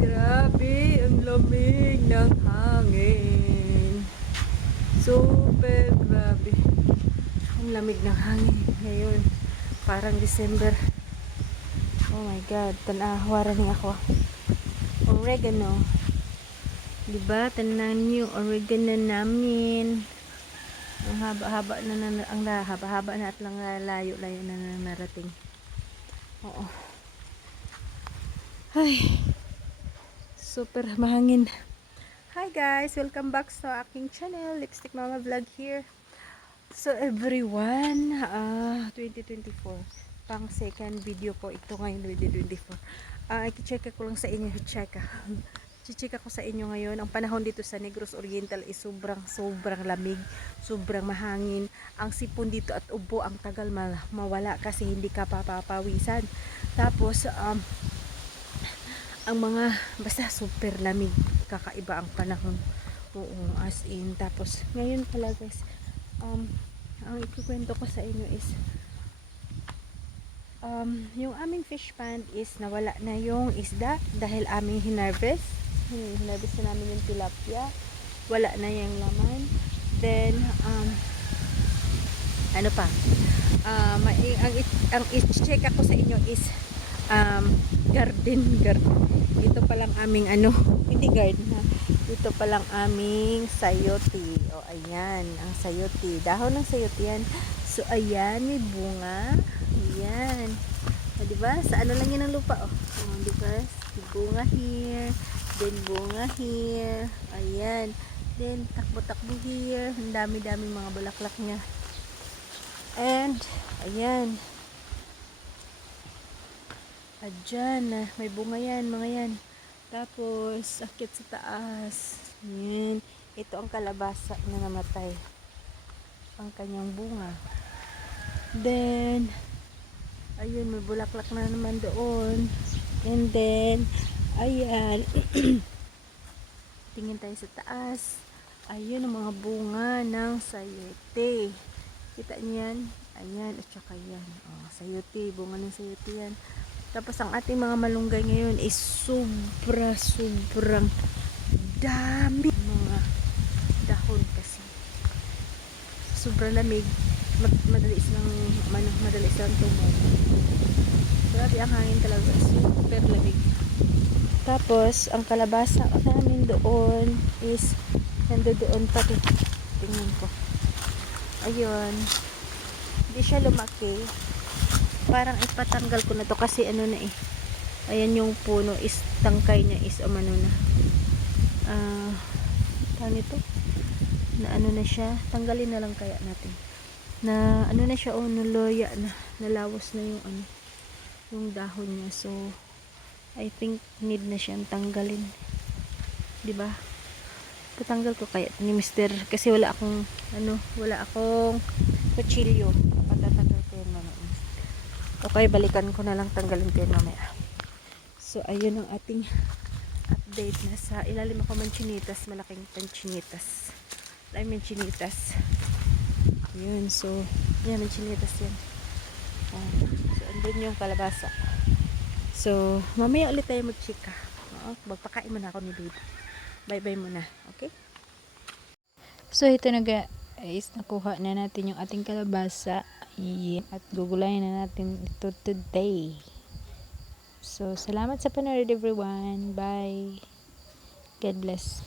Grabe, ang lamig ng hangin. Super grabe. Ang lamig ng hangin ngayon. Parang December. Oh my God. Tanahawara niya ako. Oregano. Diba? Tanan yung oregano namin. Ang haba-haba na, haba-haba na at lang layo-layo na narating. Oo. Ay. Super mahangin. Hi guys, welcome back sa aking channel, Lipstick Mama Vlog here. So everyone, 2024 pang second video ko ito ngayon, 2024. I-check ko lang sa inyo, check ako sa inyo ngayon. Ang panahon dito sa Negros Oriental is sobrang lamig, sobrang mahangin. Ang sipon dito at ubo ang tagal mawala kasi hindi ka papapawisan. Tapos ang mga basta super lamig, kakaiba ang panahon. Oo, as in. Tapos ngayon pala guys, ang ikukwento ko sa inyo is yung aming fish pond is nawala na yung isda dahil aming hinarvest na namin yung tilapia, wala na yung laman. Then ano pa, ang i-check ako sa inyo is garden. Ito palang aming hindi garden ha. Ito palang aming sayote. O ayan, ang sayote. Dahon ng sayote yan. So ayan, may bunga. Ayan. O diba? Sa ano lang yan ang lupa. O diba? Bunga here. Then bunga here. Ayan. Then takbo-takbo here. Ang dami-dami mga bulaklak niya. And ayan. Adyan, may bunga yan, mga yan. Tapos, akit sa taas. Yan. Ito ang kalabasa na namatay. Ang kanyang bunga. Then, ayun, may bulaklak na naman doon. And then, ayan. Tingin tayo sa taas. Ayun, ang mga bunga ng sayote. Kita niyan? Ayan, at saka yan. Oh, sayote, bunga ng sayote yan. Tapos ang ating mga malunggay ngayon is sobrang dami mga dahon kasi sobrang lamig, madali silang tumubo. Grabe ang hangin talaga, super lamig. Tapos ang kalabasa namin doon is nandoon pati, tingnan ko, ayun, hindi siya lumaki. Parang ipatanggal ko na to kasi ano na eh. Ayan yung puno is tangkay niya is umano na. Paano ito? Na ano na siya. Tanggalin na lang kaya natin. Na ano na siya, nuloya na. Nalawas na yung yung dahon niya. So I think need na siyang tanggalin. 'Di ba? Patanggal ko kaya ni Mister kasi wala akong kutsilyo. Patatanggal ko yun mamaya. Okay, balikan ko na lang, tanggalin ko yun mamaya. So, ayun ang ating update. Nasa ilalim ako manchinitas, malaking panchinitas. Manchinitas. Yun, so, yan, manchinitas yan. So, andun yung kalabasa. So, mamaya ulit tayo magchika. Magpakain muna ako ni baby. Bye-bye muna, okay? So, ito na guys, nakuha na natin yung ating kalabasa. At gugulayin na natin ito today. So, salamat sa panonood everyone. Bye. God bless.